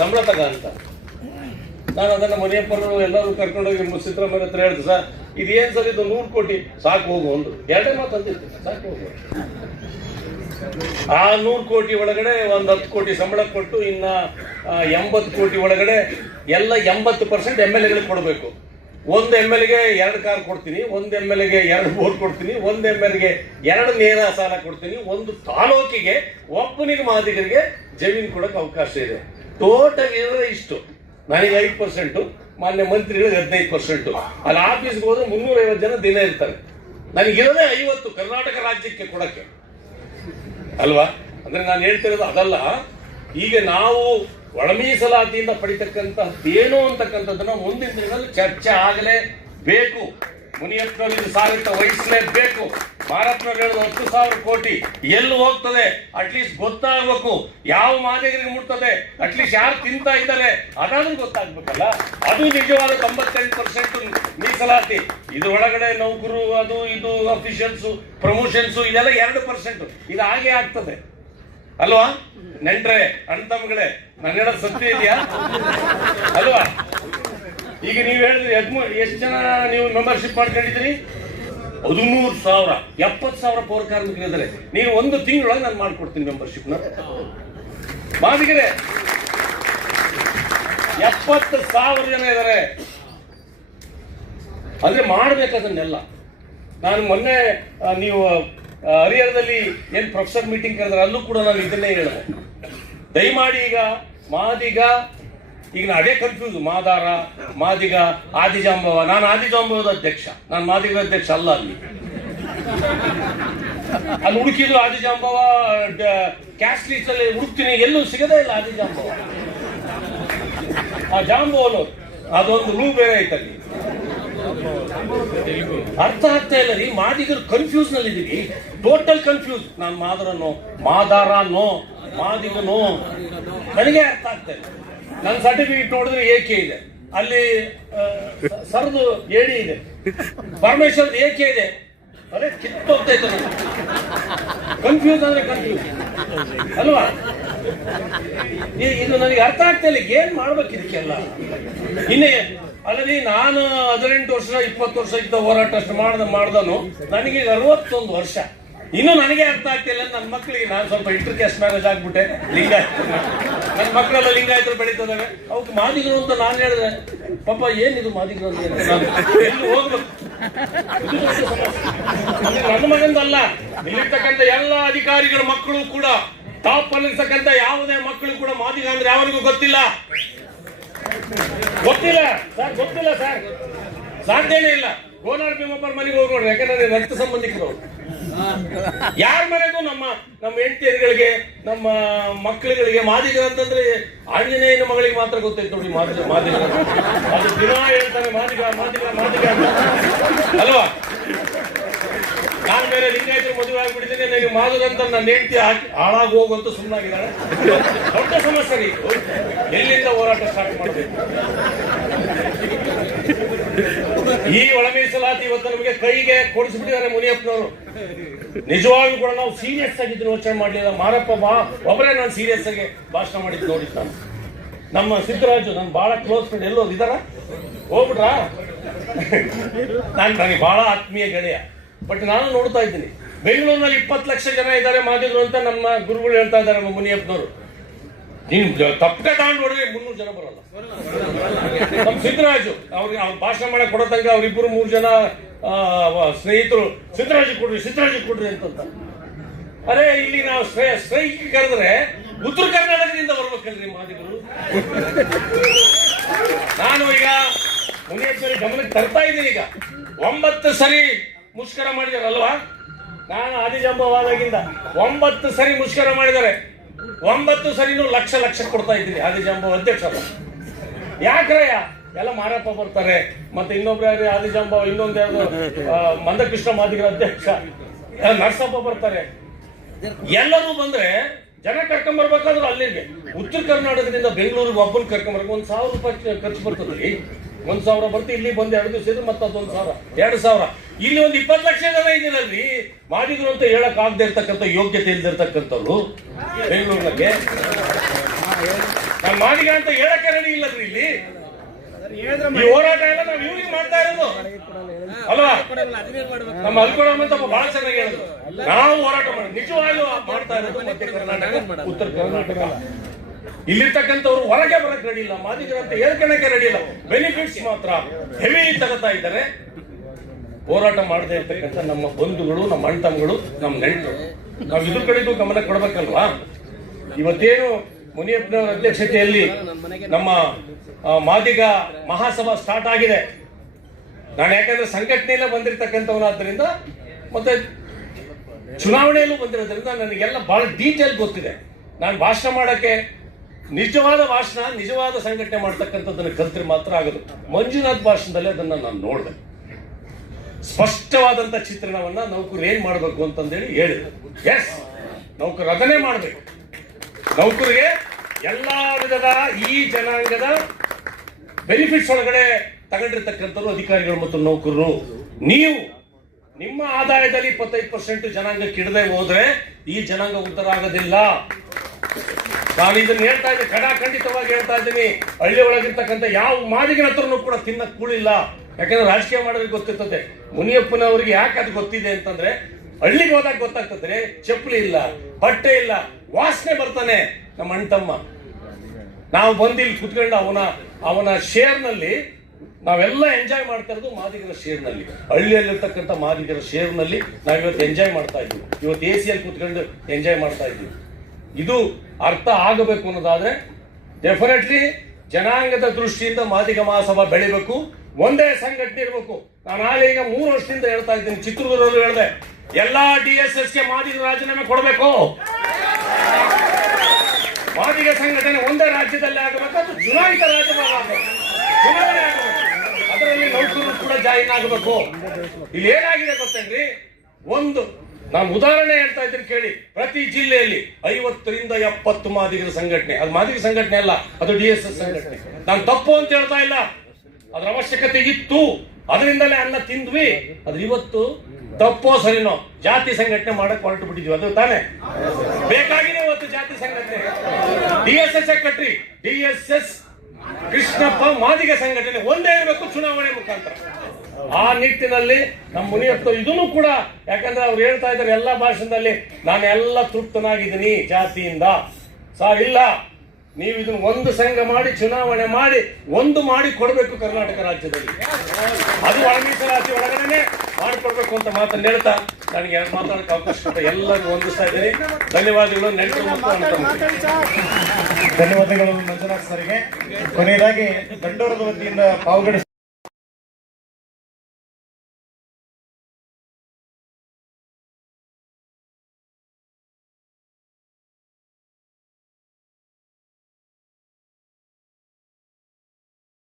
ಸಂಬಳ ತಗ ಅಂತ. ನಾನು ಅದನ್ನ ಮನೆಯಪ್ಪನವರು ಎಲ್ಲರೂ ಕರ್ಕೊಂಡೋಗಿ ಸಿದ್ದರಾಮಯ್ಯ ಹತ್ರ ಹೇಳಿದೆ, ಸರ್, ಇದೇನು ಸರ್ ಇದು ನೂರು ಕೋಟಿ? ಸಾಕು, ಹೋಗು ಒಂದು ಎರಡೇ ಮಾತು ಅಂದಿರ್ತೀನಿ, ಸಾಕು, ಹೋಗು. ಆ ನೂರು ಕೋಟಿ ಒಳಗಡೆ ಒಂದು ಹತ್ತು ಕೋಟಿ ಸಂಬಳ ಕೊಟ್ಟು ಇನ್ನ ಎಂಬತ್ತು ಕೋಟಿ ಒಳಗಡೆ ಎಲ್ಲ ಎಂಬತ್ತು ಪರ್ಸೆಂಟ್ ಎಂ ಎಲ್ ಎಗಳಿಗೆ ಕೊಡಬೇಕು. ಒಂದು ಎಂ ಎಲ್ಗೆ ಎರಡು ಕಾರ್ ಕೊಡ್ತೀನಿ, ಒಂದು ಎಂ ಎಲ್ಗೆ ಎರಡು ಬೋರ್ ಕೊಡ್ತೀನಿ, ಒಂದು ಎಂ ಎಲ್ಗೆ ಎರಡು ನೇರ ಸಾಲ ಕೊಡ್ತೀನಿ, ಒಂದು ತಾಲೂಕಿಗೆ ಒಬ್ಬನಿಗೆ ಮಾದಿಗರಿಗೆ ಜಮೀನು ಕೊಡೋಕೆ ಅವಕಾಶ ಇದೆ. ಟೋಟಲ್ ಇರೋದೇ ಇಷ್ಟು. ನನಗೆ ಐದು ಪರ್ಸೆಂಟು ಮಾನ್ಯ ಮಂತ್ರಿಗಳಿಗೆ ಹದಿನೈದು ಪರ್ಸೆಂಟು ಅಲ್ಲಿ ಆಫೀಸ್ಗೆ ಹೋದ್ರೆ ಮುನ್ನೂರೈವತ್ತು ಜನ ದಿನ ಇರ್ತಾರೆ. ನನಗೆ ನನಗಿರೋದೇ ಐವತ್ತು ಕರ್ನಾಟಕ ರಾಜ್ಯಕ್ಕೆ ಕೊಡಕ್ಕೆ. ಅಲ್ವಾ? ಅಂದ್ರೆ ನಾನು ಹೇಳ್ತಿರೋದು ಅದಲ್ಲ. ಈಗ ನಾವು ಒಳಮೀಸಲಾತಿಯಿಂದ ಪಡಿತಕ್ಕಂತಹ ಏನು ಅಂತಕ್ಕಂಥದ್ದನ್ನ ಮುಂದಿನ ದಿನಗಳಲ್ಲಿ ಚರ್ಚೆ ಆಗಲೇ ಬೇಕು. ಮುನಿಯಪ್ಪನವ್ರು ಇದು ಸಾವಿರ ವಹಿಸಲೇಬೇಕು. ಭಾರತ್ನವ್ರು ಹೇಳಿದ ಹತ್ತು ಸಾವಿರ ಕೋಟಿ. ಎಲ್ಲಿ ಹೋಗ್ತದೆ? ಅಟ್ಲೀಸ್ಟ್ ಗೊತ್ತಾಗಬೇಕು. ಯಾವ ಮಾದಿಗರಿಗೆ ಮುಟ್ತದೆ? ಅಟ್ಲೀಸ್ಟ್ ಯಾರು ತಿಂತಾ ಇದ್ದಾರೆ? ಅದಾದ್ರೂ ಗೊತ್ತಾಗ್ಬೇಕಲ್ಲ. ಅದು ನಿಜವಾದ ತೊಂಬತ್ತೆಂಟು ಪರ್ಸೆಂಟ್ ಮೀಸಲಾತಿ. ಇದು ಒಳಗಡೆ ನೌಕರು, ಅದು ಇದು ಅಫಿಷಿಯಲ್ಸು ಪ್ರಮೋಷನ್ಸು ಇದೆಲ್ಲ ಎರಡು ಪರ್ಸೆಂಟ್ ಇದು ಹಾಗೆ ಆಗ್ತದೆ. ಅಲ್ವಾ? ನೆಂಟ್ರೆ, ಅಣ್ಣ ತಮ್ಗಳೇ ಹೇಳೋದು ಸತ್ಯ ಇದೆಯಾ? ಅಲ್ವಾ? ಈಗ ನೀವು ಹೇಳಿದ್ರಿ ಹದಿಮೂರು ಎಷ್ಟು ಜನ ನೀವು ಮೆಂಬರ್ಶಿಪ್ ಮಾಡ್ಕೊಂಡಿದ್ರಿ ಹದಿಮೂರು ಸಾವಿರ ಎಪ್ಪತ್ತು ಸಾವಿರ ಪೌರ ಕಾರ್ಮಿಕರಿದ್ದಾರೆ ನೀವು ಒಂದು ತಿಂಗಳೊಳಗೆ ನಾನು ಮಾಡ್ಕೊಡ್ತೀನಿ ಮೆಂಬರ್ಶಿಪ್ನ ಮಾದಿಗರೆ, ಎಪ್ಪತ್ತು ಸಾವಿರ ಜನ ಇದ್ದಾರೆ. ಅಂದ್ರೆ ಮಾಡ್ಬೇಕದನ್ನೆಲ್ಲ. ನಾನು ಮೊನ್ನೆ ನೀವು ಹರಿಹರದಲ್ಲಿ ಏನ್ ಪ್ರೊಫೆಸರ್ ಮೀಟಿಂಗ್ ಕರೆದ್ರೆ ಅಲ್ಲೂ ಕೂಡ ನಾನು ಇದನ್ನೇ ಹೇಳಿದೆ. ದಯಮಾಡಿ ಈಗ ಮಾದಿಗ ಈಗ ನಾ ಅದೇ ಕನ್ಫ್ಯೂಸ್ ಮಾದಾರ, ಮಾದಿಗ, ಆದಿಜಾಂಬವ. ನಾನು ಆದಿಜಾಂಬವದ ಅಧ್ಯಕ್ಷ. ನಾನು ಮಾದಿಗ ಅಧ್ಯಕ್ಷ ಅಲ್ಲ ಅಲ್ಲಿ. ಅಲ್ಲಿ ಹುಡುಕಿದ್ರು ಆದಿಜಾಂಬವ ಕ್ಯಾಶ್ ಅಲ್ಲಿ ಹುಡುಕ್ತೀನಿ. ಎಲ್ಲೂ ಸಿಗದೇ ಇಲ್ಲ ಆದಿಜಾಂಬವ. ಆ ಜಾಂಬವನು ಅದೊಂದು ರೂ ಬೇರೆ ಅಲ್ಲಿ. ಅರ್ಥ ಆಗ್ತಾ ಇಲ್ಲ ರೀ. ಮಾದಿಗರು ಕನ್ಫ್ಯೂಸ್ನಲ್ಲಿ ಇದೀವಿ. ಟೋಟಲ್ ಕನ್ಫ್ಯೂಸ್ ನಾನು ಮಾದರನೋ, ಮಾದಾರನೋ, ಮಾದಿಗನೋ. ನನಗೆ ಅರ್ಥ ಆಗ್ತಾ ಇಲ್ಲ. ನನ್ನ ಸರ್ಟಿಫಿಕೇಟ್ ನೋಡಿದ್ರೆ ಏಕೆ ಇದೆ? ಅಲ್ಲಿ ಸರ್ದು ಏಡಿ ಇದೆ. ಪರಮೇಶ್ವರ್ ಏಕೆ ಇದೆ? ಅದೇ. ಕಿತ್ತೋಗ್ತೈತೆ ಕನ್ಫ್ಯೂಸ್ ಅಂದ್ರೆ ಕನ್ಫ್ಯೂಸ್ ಅಲ್ವಾ ಇದು ನನಗೆ ಅರ್ಥ ಆಗ್ತಾ ಇಲ್ಲ ಏನ್ ಮಾಡ್ಬೇಕು ಇದಕ್ಕೆಲ್ಲ? ಇನ್ನೇ ಅಲ್ಲದೆ ನಾನು ಹದಿನೆಂಟು ವರ್ಷ, ಇಪ್ಪತ್ತು ವರ್ಷ ಇದ್ದ ಹೋರಾಟ ಅಷ್ಟು ಮಾಡ್ದ, ಮಾಡ್ದನು. ನನಗೆ ಅರವತ್ತೊಂದು ವರ್ಷ. ಇನ್ನು ನನಗೆ ಅರ್ಥ ಆಗ್ತಿಲ್ಲ ನನ್ನ ಮಕ್ಕಳಿಗೆ ನಾನು ಸ್ವಲ್ಪ ಇಂಟರ್ ಕ್ಯಾಸ್ಟ್ ಮ್ಯಾರೇಜ್ ಆಗ್ಬಿಟ್ಟೆ. ಲಿಂಗಾಯತ ನನ್ನ ಮಕ್ಕಳೆಲ್ಲ ಲಿಂಗಾಯತರು ಬೆಳೀತದಾವೆ. ಅವಕ್ಕೆ ಮಾದಿಗರು ಅಂತ ನಾನು ಹೇಳಿದ್ರೆ ಪಾಪ, ಏನಿದು ಮಾದಿಗರು ಅಂತ ಹೇಳಿದ್ರು ನನ್ನ ಮಗಂದಲ್ಲ. ಇಲ್ಲಿರ್ತಕ್ಕಂಥ ಎಲ್ಲ ಅಧಿಕಾರಿಗಳ, ಮಕ್ಕಳು ಕೂಡ ಟಾಪ್ ಅಲ್ಲಿರ್ತಕ್ಕಂಥ ಯಾವುದೇ ಮಕ್ಕಳು ಕೂಡ ಮಾದಿಗ ಅಂದ್ರೆ ಯಾವನಿಗೂ ಗೊತ್ತಿಲ್ಲ. ಗೊತ್ತಿಲ್ಲ. ಸರ್ ಗೊತ್ತಿಲ್ಲ, ಸರ್. ಸಾಧ್ಯನೇ ಇಲ್ಲ. ಗೋನಾರ್ ಭೀಮಪ್ಪರ ಮನೆಗೆ ಹೋಗಿ ಯಾಕಂದ್ರೆ ರಕ್ತ ಸಂಬಂಧಿಕರು. ಯಾರ ಹೆಂಡತಿಯರುಗಳಿಗೆ ನಮ್ಮ ಮಕ್ಕಳುಗಳಿಗೆ ಮಾದಿಗ ಅಂತಂದ್ರೆ ಆಂಜನೇಯನ ಮಗಳಿಗೆ ಮಾತ್ರ ಗೊತ್ತೈತೆ ನೋಡಿ ಮಾದಿಗ ಮಾದಿಗ ಅದು ದಿನ ಹೇಳ್ತಾನೆ, ಮಾದಿಗ ಮಾದಿಗ ಮಾದಿಗ. ಅಲ್ವಾ ನಾನು ಬೇರೆ ಲಿಂಗಾಯತರು ಮದುವೆ ಆಗ್ಬಿಟ್ಟಿದ್ದೀನಿ ನನಗೆ ಮಾದಿಗ ನನ್ನ ಹೆಂಡತಿ ಹಾಕಿ ಹಾಳಾಗಿ ಹೋಗುವಂತ ಸುಮ್ಮನಾಗಿದ್ದಾಳೆ ದೊಡ್ಡ ಸಮಸ್ಯೆ ಇದು. ಎಲ್ಲಿಂದ ಹೋರಾಟ ಸ್ಟಾರ್ಟ್ ಮಾಡಬೇಕು ಈ ಒಳ ಮೀಸಲಾತಿ ಇವತ್ತು ನಮಗೆ ಕೈಗೆ ಕೊಡಿಸ್ಬಿಟ್ಟಿದ್ದಾರೆ ಮುನಿಯಪ್ಪನವರು. ನಿಜವಾಗಿ ಕೂಡ ನಾವು ಸೀರಿಯಸ್ ಆಗಿದ್ದು ಯೋಚನೆ ಮಾಡಲಿಲ್ಲ. ಮಾರಪ್ಪ ಬಾ, ಒಬ್ಬರೇ ನಾನು ಸೀರಿಯಸ್ ಆಗಿ ಭಾಷಣ ಮಾಡಿದ್ದು ನೋಡಿ ನಾನು ನಮ್ಮ ಸಿದ್ದರಾಜು ನನ್ನ ಬಹಳ ಕ್ಲೋಸ್ ಫ್ರೆಂಡ್ ಎಲ್ಲೋ ಇದಾರ? ಹೋಗ್ಬಿಟ್ರಾ? ನಾನು ನನಗೆ ಬಹಳ ಆತ್ಮೀಯ ಗೆಳೆಯ. ಬಟ್ ನಾನು ನೋಡ್ತಾ ಇದ್ದೀನಿ. ಬೆಂಗಳೂರಿನಲ್ಲಿ ಇಪ್ಪತ್ತು ಲಕ್ಷ ಜನ ಇದ್ದಾರೆ ಮಾದಿದ್ರು ಅಂತ ನಮ್ಮ ಗುರುಗಳು ಹೇಳ್ತಾ ಇದ್ದಾರೆ ನಮ್ಮ ಮುನಿಯಪ್ಪನವರು. ನೀನು ತಪ್ಪೆ ತಗೊಂಡು ಹೊಡೆದ್ರೆ ಮುನ್ನೂರು ಜನ ಬರಲ್ಲ. ನಮ್ಮ ಸಿದ್ದರಾಜು, ಅವ್ರಿಗೆ ಅವ್ರ ಭಾಷಣ ಮಾಡಕ್ಕೆ ಕೊಡೋ ತನಕ ಅವ್ರಿಬ್ರು ಮೂರು ಜನ ಸ್ನೇಹಿತರು, ಸಿದ್ದರಾಜು ಕೊಡ್ರಿ ಸಿದ್ದರಾಜು ಕೊಡ್ರಿ ಅಂತಂತ. ಅರೆ, ಇಲ್ಲಿ ನಾವು ಸ್ಟ್ರೈಕ್ ಕರೆದ್ರೆ ಉತ್ತರ ಕರ್ನಾಟಕದಿಂದ ಬರ್ಬೇಕಲ್ರಿ ಮಾದಿಗಳು ನಾನು ಈಗ ಮುನೇಶ್ವರಿ ಗಮನಕ್ಕೆ ತರ್ತಾ ಇದ್ದೀನಿ ಈಗ. ಒಂಬತ್ತು ಸರಿ ಮುಷ್ಕರ ಮಾಡಿದಾರಲ್ವಾ? ನಾನು ಆದಿಜಂಬವಾದಾಗಿಂದ ಒಂಬತ್ತು ಸರಿ ಮುಷ್ಕರ ಮಾಡಿದ್ದಾರೆ. ಒಂಬತ್ತು ಸರಿನೂ ಲಕ್ಷ ಲಕ್ಷ ಕೊಡ್ತಾ ಇದ್ದೀನಿ. ಆದಿಜಾಂಬು ಅಧ್ಯಕ್ಷರು ಯಾಕ್ರಯ್ಯ? ಎಲ್ಲ ಮಾರಪ್ಪ ಬರ್ತಾರೆ. ಮತ್ತೆ ಇನ್ನೊಬ್ರು ಯಾರು? ಆದಿಜಾಂಬ ಇನ್ನೊಂದು ಯಾರು? ಮಂದಕೃಷ್ಣ ಮಾದಿಗರ ಅಧ್ಯಕ್ಷ. ನರ್ಸಪ್ಪ ಬರ್ತಾರೆ. ಎಲ್ಲರೂ ಬಂದ್ರೆ ಜನ ಕರ್ಕೊಂಡ್ ಅಲ್ಲಿ ಅಲ್ಲಿಗೆ ಉತ್ತರ ಕರ್ನಾಟಕದಿಂದ ಬೆಂಗಳೂರಿಗೆ ಒಬ್ಬನ ಕರ್ಕೊಂಡ್ ಬರ್ಬೇಕು. ಒಂದ್ ಸಾವಿರ ರೂಪಾಯಿ ಖರ್ಚು ಬರ್ತದೆ ಒಂದ್ ಸಾವಿರ ಬರ್ತಿ, ಇಲ್ಲಿ ಬಂದು ಎರಡು ದಿವಸ ಇದ್ರೆ ಮತ್ತೆ ಸಾವಿರ. ಎರಡು ಸಾವಿರ. ಇಲ್ಲಿ ಒಂದು ಇಪ್ಪತ್ತು ಲಕ್ಷ ಜನ ಇದ್ದೀರಲ್ರಿ. ಮಾಡಿದ್ರು ಅಂತ ಹೇಳಕ್ ಆಗದೆ ಇರ್ತಕ್ಕಂಥ ಯೋಗ್ಯತೆ ಇಲ್ದಿರ್ತಕ್ಕಂಥವ್ರು ಬೆಂಗಳೂರಿನಲ್ಲಿ. ನಾನು ಮಾಡಿಗ ಅಂತ ಹೇಳಕ್ಕೆ ರೆಡಿ ಇಲ್ಲದ್ರಿ ಇಲ್ಲಿ. ಹೋರಾಟ ಎಲ್ಲ ನಾವು ಇವ್ರಿಗೆ ಮಾಡ್ತಾ ಇರೋದು. ಅಲ್ವಾ ನಮ್ಮ ಅಲ್ಕೊಳಮ್ಮ ಅಂತ ಬಹಳ ಚೆನ್ನಾಗಿ ಹೇಳಿದ್ರು. ನಾವು ಹೋರಾಟ ಮಾಡಿ ಮಾಡ್ತಾ ಇರೋದು ಉತ್ತರ ಕರ್ನಾಟಕ ಇಲ್ಲಿರ್ತಕ್ಕಂಥವ್ರು ಹೊರಗೆ ಬರಕ್ ರೆಡಿ ಇಲ್ಲ. ಮಾದಿಗರಂತ ಹೇಳ್ಕೊಳಕ್ಕೆ ರೆಡಿ ಇಲ್ಲ. ಬೆನಿಫಿಟ್ಸ್ ಮಾತ್ರ. ಹೆವಿ ತಗೋತಾ ಇದ್ದಾರೆ. ಹೋರಾಟ ಮಾಡದೆ ಇರ್ತಕ್ಕಂಥ ನಮ್ಮ ಬಂಧುಗಳು, ನಮ್ಮ ಅಣ್ಣ ತಮ್ಮಗಳು ನಮ್ಮ ನೆಂಟರು ನಾವು ಇದ್ರ ಕಡೆಗೂ ಗಮನ ಕೊಡ್ಬೇಕಲ್ವಾ? ಇವತ್ತೇನು ಮುನಿಯಪ್ಪನವರ ಅಧ್ಯಕ್ಷತೆಯಲ್ಲಿ ನಮ್ಮ ಮಾದಿಗ ಮಹಾಸಭಾ ಸ್ಟಾರ್ಟ್ ಆಗಿದೆ. ನಾನು ಯಾಕಂದ್ರೆ ಸಂಘಟನೆಯಲ್ಲೇ ಬಂದಿರತಕ್ಕಂಥವನಾದ್ರಿಂದ ಮತ್ತೆ ಚುನಾವಣೆಯಲ್ಲೂ ಬಂದಿರೋದ್ರಿಂದ ನನಗೆಲ್ಲ ಬಹಳ ಡೀಟೇಲ್ ಗೊತ್ತಿದೆ. ನಾನು ಭಾಷಣ ಮಾಡಕ್ಕೆ ನಿಜವಾದ ಭಾಷಣ, ನಿಜವಾದ ಸಂಘಟನೆ ಮಾಡ್ತಕ್ಕಂಥದ್ದನ್ನು ಕಲ್ತ್ರೆ ಮಾತ್ರ ಆಗೋದು. ಮಂಜುನಾಥ್ ಭಾಷಣದಲ್ಲಿ ಅದನ್ನು ನಾನು ನೋಡಿದೆ. ಸ್ಪಷ್ಟವಾದಂತ ಚಿತ್ರಣವನ್ನ ನೌಕರು ಏನ್ ಮಾಡಬೇಕು ಅಂತಂದೇಳಿ ಹೇಳಿದ್ರು. ಎಸ್ ನೌಕರು ಅದನ್ನೇ ಮಾಡಬೇಕು. ನೌಕರಿಗೆ ಎಲ್ಲಾ ವಿಧದ ಈ ಜನಾಂಗದ ಬೆನಿಫಿಟ್ಸ್ ಒಳಗಡೆ ತಗೊಂಡಿರ್ತಕ್ಕಂಥವ್ರು ಅಧಿಕಾರಿಗಳು ಮತ್ತು ನೌಕರರು. ನೀವು ನಿಮ್ಮ ಆದಾಯದಲ್ಲಿ ಇಪ್ಪತ್ತೈದು ಪರ್ಸೆಂಟ್ ಜನಾಂಗಕ್ಕೆ ಇಡದೆ ಹೋದ್ರೆ ಈ ಜನಾಂಗ ಉತ್ತರ ಆಗೋದಿಲ್ಲ. ನಾನು ಇದನ್ನ ಹೇಳ್ತಾ ಇದ್ದೀನಿ ಖಡಾಖಂಡಿತವಾಗಿ ಹೇಳ್ತಾ ಇದ್ದೀನಿ. ಹಳ್ಳಿ ಒಳಗಿರ್ತಕ್ಕಂಥ ಯಾವ ಮಾದಿಗಿನ ಹತ್ರನೂ ಕೂಡ ತಿನ್ನಕ್ ಕೂಳಿಲ್ಲ. ಯಾಕಂದ್ರೆ ರಾಜಕೀಯ ಮಾಡೋದಕ್ಕೆ ಗೊತ್ತಿರ್ತದೆ. ಮುನಿಯಪ್ಪನವರಿಗೆ ಯಾಕೆ ಅದು ಗೊತ್ತಿದೆ ಅಂತಂದ್ರೆ, ಹಳ್ಳಿಗೆ ಹೋದಾಗ ಗೊತ್ತಾಗ್ತದೆ ಚಪ್ಪಲಿ ಇಲ್ಲ, ಬಟ್ಟೆ ಇಲ್ಲ, ವಾಸನೆ ಬರ್ತಾನೆ ನಮ್ಮ ಅಣ್ತಮ್ಮ ನಾವು ಬಂದಿಲ್ಲಿ ಕುತ್ಕೊಂಡು ಅವನ ಅವನ ಶೇರ್ನಲ್ಲಿ ನಾವೆಲ್ಲ ಎಂಜಾಯ್ ಮಾಡ್ತಾ ಇರೋದು ಮಾದಿಗರ ಶೇರ್ನಲ್ಲಿ. ಹಳ್ಳಿಯಲ್ಲಿರ್ತಕ್ಕಂಥ ಮಾದಿಗರ ಶೇರ್ನಲ್ಲಿ ನಾವಿವತ್ತು ಎಂಜಾಯ್ ಮಾಡ್ತಾ ಇದ್ವಿ. ಇವತ್ತು ಎ ಸಿಯಲ್ಲಿ ಕುತ್ಕೊಂಡು ಎಂಜಾಯ್ ಮಾಡ್ತಾ ಇದ್ವಿ. ಇದು ಅರ್ಥ ಆಗಬೇಕು ಅನ್ನೋದಾದ್ರೆ ಡೆಫಿನೆಟ್ಲಿ ಜನಾಂಗದ ದೃಷ್ಟಿಯಿಂದ ಮಾದಿಗ ಮಹಾಸಭಾ ಬೆಳಿಬೇಕು, ಒಂದೇ ಸಂಘಟನೆ ಇರಬೇಕು. ನಾನು ಈಗ ಮೂರು ವರ್ಷದಿಂದ ಹೇಳ್ತಾ ಇದ್ದೀನಿ, ಚಿತ್ರದುರ್ಗದಲ್ಲೂ ಹೇಳಿದೆ, ಎಲ್ಲಾ ಡಿ ಎಸ್ ಎಸ್ಗೆ ಮಾದಿಗ ರಾಜೀನಾಮೆ ಕೊಡಬೇಕು. ಮಾದಿಗ ಸಂಘಟನೆ ಒಂದೇ ರಾಜ್ಯದಲ್ಲಿ ಆಗಬೇಕು, ಅದು ಚುನಾಯಿತ ರಾಜ್ಯದಲ್ಲಿ ಅದರಲ್ಲಿ ನೌಕರರು ಕೂಡ ಜಾಯಿನ್ ಆಗಬೇಕು. ಇಲ್ಲಿ ಏನಾಗಿದೆ ಗೊತ್ತೇನ್ರಿ? ಒಂದು ನಾನು ಉದಾಹರಣೆ ಹೇಳ್ತಾ ಇದ್ದೀನಿ ಕೇಳಿ. ಪ್ರತಿ ಜಿಲ್ಲೆಯಲ್ಲಿ ಐವತ್ತರಿಂದ ಎಪ್ಪತ್ತು ಮಾದಿಗರ ಸಂಘಟನೆ. ಅದು ಮಾದಿಗ ಸಂಘಟನೆ ಅಲ್ಲ, ಅದು ಡಿ ಎಸ್ ಎಸ್ ಸಂಘಟನೆ. ನಾನು ತಪ್ಪು ಅಂತ ಹೇಳ್ತಾ ಇಲ್ಲ. ಅದ್ರ ಅವಶ್ಯಕತೆ ಇತ್ತು. ಅದರಿಂದಲೇ ಅನ್ನ ತಿಂದ್ವಿ. ಅದ್ರ ಇವತ್ತು ತಪ್ಪೋ ಸರಿನೋ? ಜಾತಿ ಸಂಘಟನೆ ಮಾಡಕ್ ಹೊರಟು ಬಿಟ್ಟಿದ್ವಿ ಅದು ತಾನೇ? ಬೇಕಾಗಿದೆ ಇವತ್ತು ಜಾತಿ ಸಂಘಟನೆ. D S S ಕಟ್ರಿ D S S Krishnappa Madiga ಸಂಘಟನೆ. ಒಂದೇ ಇರಬೇಕು ಚುನಾವಣೆ ಮುಖಾಂತರ. ಆ ನಿಟ್ಟಿನಲ್ಲಿ ನಮ್ಮ ಮುನಿಯಪ್ಪ ಇದನ್ನು ಕೂಡ ಯಾಕಂದ್ರೆ ಅವ್ರು ಹೇಳ್ತಾ ಇದ್ದಾರೆ ಎಲ್ಲ ಭಾಷಣದಲ್ಲಿ ನಾನು ಎಲ್ಲ ತೃಪ್ತನಾಗಿದ್ದೀನಿ ಜಾತಿಯಿಂದ. ಸರ್ ಇಲ್ಲ ನೀವು ಇದನ್ನ ಒಂದು ಸಂಘ ಮಾಡಿ ಚುನಾವಣೆ ಮಾಡಿ ಒಂದು ಮಾಡಿ ಕೊಡಬೇಕು ಕರ್ನಾಟಕ ರಾಜ್ಯದಲ್ಲಿ. ಅದು ಒಳ ಮೀಸಲಾತಿ ಒಳಗಡೆ ಮಾಡಿಕೊಡ್ಬೇಕು ಅಂತ ಮಾತನ್ನು ಹೇಳ್ತಾ ನನಗೆ ಎರಡು ಮಾತಾಡಕ್ಕೆ ಅವಕಾಶ ಕೊಟ್ಟ ಎಲ್ಲರಿಗೂ ಹೊಂದಿಸ್ತಾ ಇದ್ದೀನಿ. ಧನ್ಯವಾದಗಳು ನೆಂಟರು ಧನ್ಯವಾದಗಳು ಮಂಜುನಾಥ್ ಸರ್ಗೆ. ಕೊನೆಯದಾಗಿ ದಂಡೋರದ ವತಿಯಿಂದ ಪಾಲ್ಗೊಳಿಸಿ